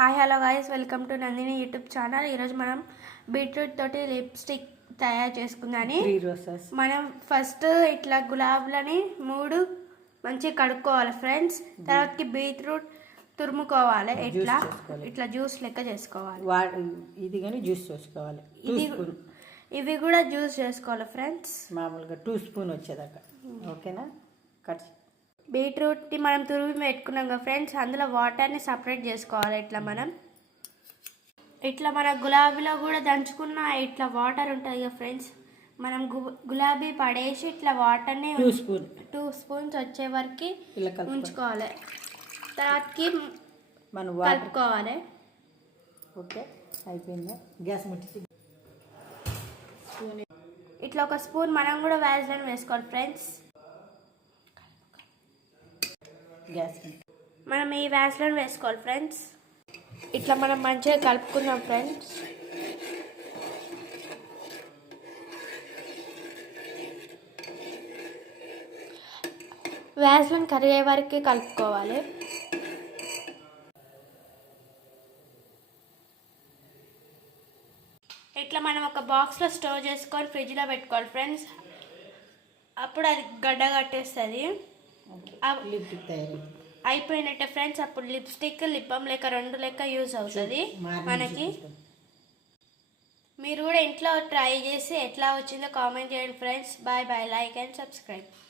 Hi hello guys, welcome to Nandini YouTube channel. ఈరోజు మనం beetroot తోటి లిప్స్టిక్ తయారు చేసుకుందాని. మనం ఫస్ట్ ఇట్లా గులాబీలని 3 మంచిగా కడుక్కోవాలి ఫ్రెండ్స్. తర్వాతకి బీట్రూట్ తురుముకోవాలి, ఇట్లా ఇట్లా జ్యూస్ లెక్క చేసుకోవాలి. ఇది కానీ జ్యూస్ చేసుకోవాలి. ఇవి కూడా జ్యూస్ చేసుకోవాలి ఫ్రెండ్స్, మామూలుగా 2 స్పూన్ వచ్చేదాకా. ఓకేనా? కట్. బీట్రూట్ని మనం తురిమి పెట్టుకున్నాం కదా ఫ్రెండ్స్, అందులో వాటర్ని సపరేట్ చేసుకోవాలి. ఇట్లా మన గులాబీలో కూడా దంచుకున్న ఇట్లా వాటర్ ఉంటుంది కదా ఫ్రెండ్స్, మనం గులాబీ పడేసి ఇట్లా వాటర్ని 2 స్పూన్స్ వచ్చే వరకు ఉంచుకోవాలి. తర్వాతకి మనం కలుపుకోవాలి. ఓకే, అయిపోయింది. గ్యాస్ ముట్టి ఇట్లా 1 స్పూన్ మనం కూడా వ్యాజ్లైన్ వేసుకోవాలి ఫ్రెండ్స్. మనం ఈ వ్యాజ్లైన్ వేసుకోవాలి ఫ్రెండ్స్. ఇట్లా మనం మంచిగా కలుపుకుందాం ఫ్రెండ్స్. వ్యాజ్లైన్ కరిగే వరకు కలుపుకోవాలి. ఇట్లా మనం ఒక బాక్స్లో స్టోర్ చేసుకొని ఫ్రిడ్జ్లో పెట్టుకోవాలి ఫ్రెండ్స్. అప్పుడు అది గడ్డ కట్టేస్తుంది. అయిపోయినట్టే ఫ్రెండ్స్. అప్పుడు లిప్స్టిక్ లిప్ బామ్ లెక్క 2 లెక్క యూజ్ అవుతుంది మనకి. మీరు కూడా ఇంట్లో ట్రై చేసి ఎట్లా వచ్చిందో కామెంట్ చేయండి friends. Bye bye, like and subscribe.